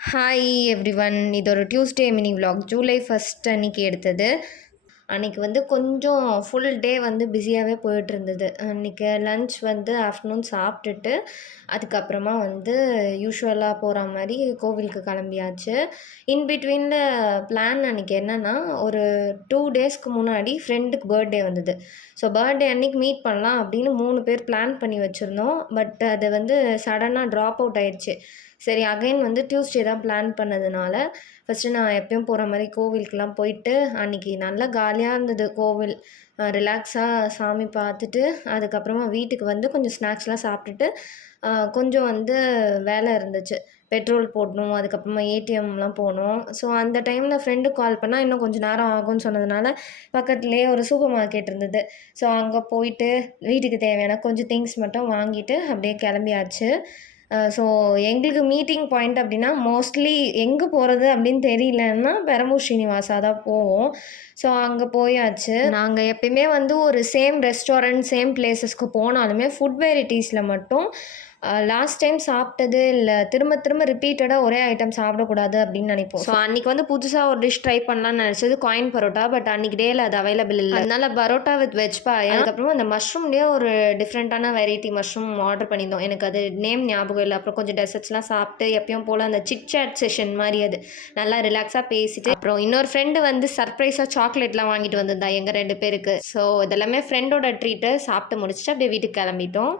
Hi everyone. இது ஒரு Tuesday mini vlog July 1 அன்றைக்கி எடுத்தது. அன்றைக்கி வந்து கொஞ்சம் ஃபுல் டே வந்து பிஸியாகவே போயிட்டுருந்தது. அன்றைக்கி லன்ச் வந்து ஆஃப்டர்நூன் சாப்பிட்டுட்டு அதுக்கப்புறமா வந்து யூஷுவலாக போகிற மாதிரி கோவிலுக்கு கிளம்பியாச்சு. இன் பிட்வீனில் பிளான் அன்றைக்கி என்னென்னா, ஒரு 2 டேஸ்க்கு முன்னாடி ஃப்ரெண்டுக்கு பர்த்டே வந்தது. ஸோ பர்த்டே அன்றைக்கி மீட் பண்ணலாம் அப்படின்னு 3 பேர் பிளான் பண்ணி வச்சுருந்தோம். பட் அது வந்து சடனாக ட்ராப் அவுட் ஆயிடுச்சு. சரி அகைன் வந்து டியூஸ்டே தான் பிளான் பண்ணதுனால, ஃபஸ்ட்டு நான் எப்பயும் போகிற மாதிரி கோவிலுக்கெலாம் போயிட்டு, அன்றைக்கி நல்லா காலியாக இருந்தது கோவில். ரிலாக்ஸாக சாமி பார்த்துட்டு, அதுக்கப்புறமா வீட்டுக்கு வந்து கொஞ்சம் ஸ்நாக்ஸ்லாம் சாப்பிட்டுட்டு, கொஞ்சம் வந்து வேலை இருந்துச்சு. பெட்ரோல் போடணும், அதுக்கப்புறமா ஏடிஎம்லாம் போகணும். ஸோ அந்த டைமில் ஃப்ரெண்டுக்கு கால் பண்ணால் இன்னும் கொஞ்சம் நேரம் ஆகும்னு சொன்னதுனால, பக்கத்துலேயே ஒரு சூப்பர் மார்க்கெட் இருந்தது. ஸோ அங்கே போயிட்டு வீட்டுக்கு தேவையான கொஞ்சம் திங்ஸ் மட்டும் வாங்கிட்டு அப்படியே கிளம்பியாச்சு. ஸோ எங்களுக்கு மீட்டிங் பாயிண்ட் அப்படின்னா, மோஸ்ட்லி எங்கே போகிறது அப்படின்னு தெரியலன்னா, பெரம்பூர் ஸ்ரீனிவாசா தான் போவோம். ஸோ அங்கே போயாச்சு. நாங்கள் எப்பயுமே வந்து ஒரு சேம் ரெஸ்டாரண்ட், சேம் பிளேஸஸ்க்கு போனாலுமே ஃபுட் வெரைட்டிஸில் மட்டும் லாஸ்ட் டைம் சாப்பிட்டது இல்லை திரும்ப திரும்ப ரிப்பீட்டடாக ஒரே ஐட்டம் சாப்பிடக்கூடாது அப்படின்னு நினைப்போம். ஸோ அன்றைக்கி வந்து புதுசாக ஒரு டிஷ் ட்ரை பண்ணலான்னு நினச்சது காயின் பரோட்டா. பட் அன்றைக்கி டேயில் அது அவைலபிள் இல்லை. அதனால பரோட்டா வித் வெஜ் பாயா, அதுக்கப்புறமா அந்த மஷ்ரூம்லேயே ஒரு டிஃப்ரெண்ட்டான வெரைட்டி மஷ்ரூம் ஆர்டர் பண்ணியிருந்தோம். எனக்கு அது நேம் ஞாபகம் இல்லை. அப்புறம் கொஞ்சம் டெசர்ட்ஸ்லாம் சாப்பிட்டு எப்பயும் போல் அந்த சிட் செஷன் மாதிரி அது நல்லா ரிலாக்ஸாக பேசிட்டு, அப்புறம் இன்னொரு ஃப்ரெண்டு வந்து சர்ப்ரைஸாக சாக்லேட்லாம் வாங்கிட்டு வந்திருந்தா எங்கள் 2 பேருக்கு. ஸோ இதெல்லாமே ஃப்ரெண்டோட ட்ரீட்டு. சாப்பிட்டு முடிச்சுட்டு அப்படியே வீட்டுக்கு கிளம்பிட்டோம்.